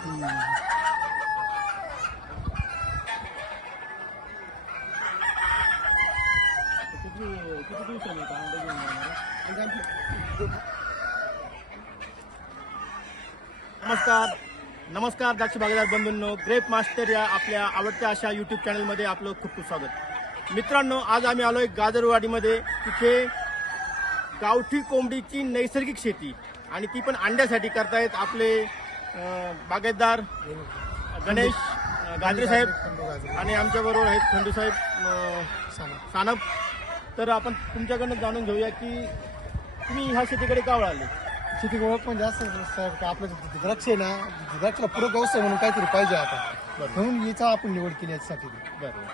किती दिवसांनी नमस्कार. नमस्कार द्राक्ष बागेदार बंधूंनो. ग्रेप मास्टर या आपल्या आवडत्या अशा यूट्यूब चॅनलमध्ये आपलं खूप खूप स्वागत. मित्रांनो आज आम्ही आलोय गाजरवाडीमध्ये. तिथे गावठी कोंबडीची नैसर्गिक शेती आणि ती पण अंड्यासाठी करतायत आपले बागायतदार गणेश गाजरे साहेब आणि आमच्याबरोबर आहेत खंडू साहेब सानप. तर आपण तुमच्याकडनं जाणून घेऊया की तुम्ही ह्या शेतीकडे का वळाले? शेती ओळख म्हणजे असं साहेब. का आपलं द्राक्ष आहे ना द्राक्षला पूरक व्यवसाय म्हणून काहीतरी पाहिजे आता. म्हणून याचा आपण निवड केली याच्यासाठी. बरं.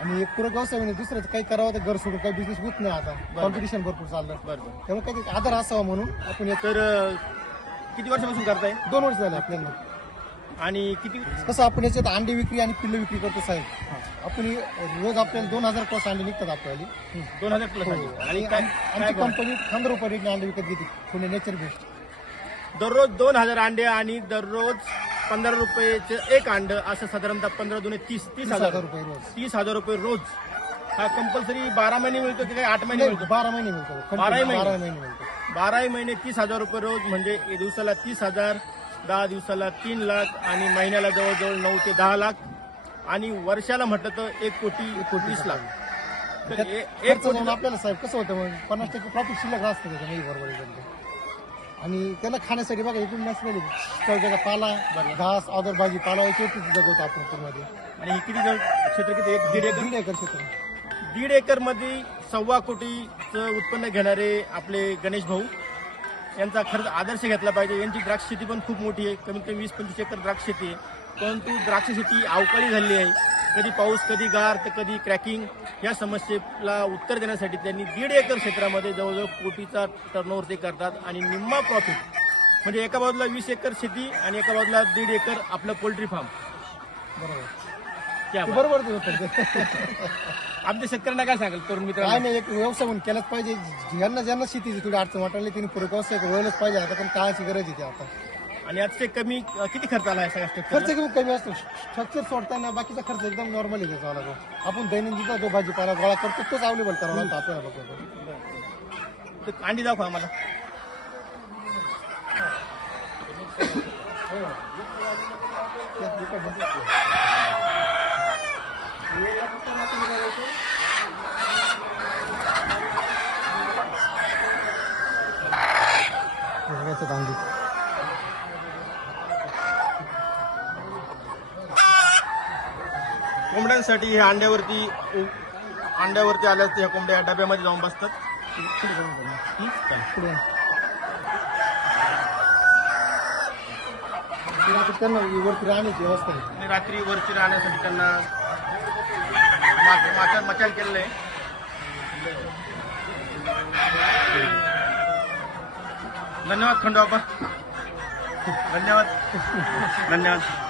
आणि एक पूरक व्यवसाय म्हणजे दुसरं काही करावं तर घर सोडून काही बिझनेस होत नाही आता. कॉम्पिटिशन भरपूर चाललं. बरं त्यामुळे काहीतरी आधार असावा म्हणून आपण तर किती वर्षापासून करताय? दोन वर्ष झाले आपल्याला. आणि किती कसं आपण याच्यात अंडे विक्री आणि पिल्ल विक्री करतो साहेब. आपण हे रोज आपल्याला दोन हजार क्रॉस अंडे निघतात आपल्याला. दोन हजार प्लस आणि आणि काय आम- काय आमची कंपनी पंधरा रुपये अंडे विकत घेते. पुणे नेचर बेस्ट दररोज दोन हजार अंडे आणि दररोज पंधरा रुपयेचे एक अंड असं साधारणतः पंधरा दोन तीस तीस हजार हजार रुपये रोज. तीस हजार रुपये रोज. हा कंपल्सरी बारा महिने मिळतो की काही आठ महिने मिळतो? बारा महिने मिळतो. बाराही महिने? बारा महिने मिळतो. बाराही महिने तीस हजार रुपये रोज म्हणजे दिवसाला तीस हजार दहा दिवसाला तीन लाख आणि महिन्याला जवळजवळ नऊ ते दहा लाख. आणि वर्षाला म्हटलं तर एक कोटी वीस लाख. तर ए- एक खर्च कोटी जाऊन आपल्याला साहेब कसं होतं मग? पन्नास टक्के प्रॉफिट शिल्लक असतं त्याच्यामध्ये बरोबर. आणि त्याला खाण्यासाठी बघा इकडून नसलेली त्याचा पाला घास अदर भाजी पाला याच्यावरती जगवतो आपण पूर्णमध्ये आणि हे किती जण क्षेत्र किती एक दीड एकर. दीड एकर क्षेत्र. दीड एकरमध्ये सव्वा कोटीचं उत्पन्न घेणारे आपले गणेश भाऊ. यांचा खरंच आदर्श घेतला पाहिजे. यांची द्राक्ष शेती पण खूप मोठी आहे. कमीत कमी वीस पंचवीस एकर द्राक्ष शेती आहे. परंतु द्राक्ष शेती अवकाळी झाली आहे. कधी पाऊस कधी गार तर कधी क्रॅकिंग या समस्येला उत्तर देण्यासाठी त्यांनी दीड एकर क्षेत्रामध्ये जवळजवळ कोटीचा टर्नओव्हर ते करतात आणि निम्मा प्रॉफिट म्हणजे एका बाजूला वीस एकर शेती आणि एका बाजूला दीड एकर आपलं पोल्ट्री फार्म बरोबर. ते बात. बरोबर ते होतं आमच्या शेतकऱ्यांना काय सांगाल तरुण काय मित्रांनो नाही एक व्यवसाय म्हणून केलाच पाहिजे ज्यांना ज्यांना शेतीची थोडी अडचण वाटायला त्यांनी पूरक व्यवसाय वळलंच पाहिजे आता पण काळाची गरज आहे ते आता आणि याचे कमी किती खर्च आला आहे सगळ्या खर्च? कमी कमी असतो स्ट्रक्चर सोडताना बाकीचा खर्च एकदम नॉर्मल आहे त्याचा वाला तो. आपण दैनंदिन जो भाजीपाला गोळा करतो तोच अवेलेबल करावा लागतो आपल्याला फक्त. तर अंडी दाखवा आम्हाला कोंबड्यांसाठी हे अंड्यावरती अंड्यावरती आल्यास ह्या कोंबड्या डब्यामध्ये जाऊन बसतात. त्यांना वरती राहण्याची व्यवस्था रात्री वरची राहण्यासाठी त्यांना माक- माका- मचाल केलेलं आहे. धन्यवाद खंडोबा. धन्यवाद. धन्यवाद.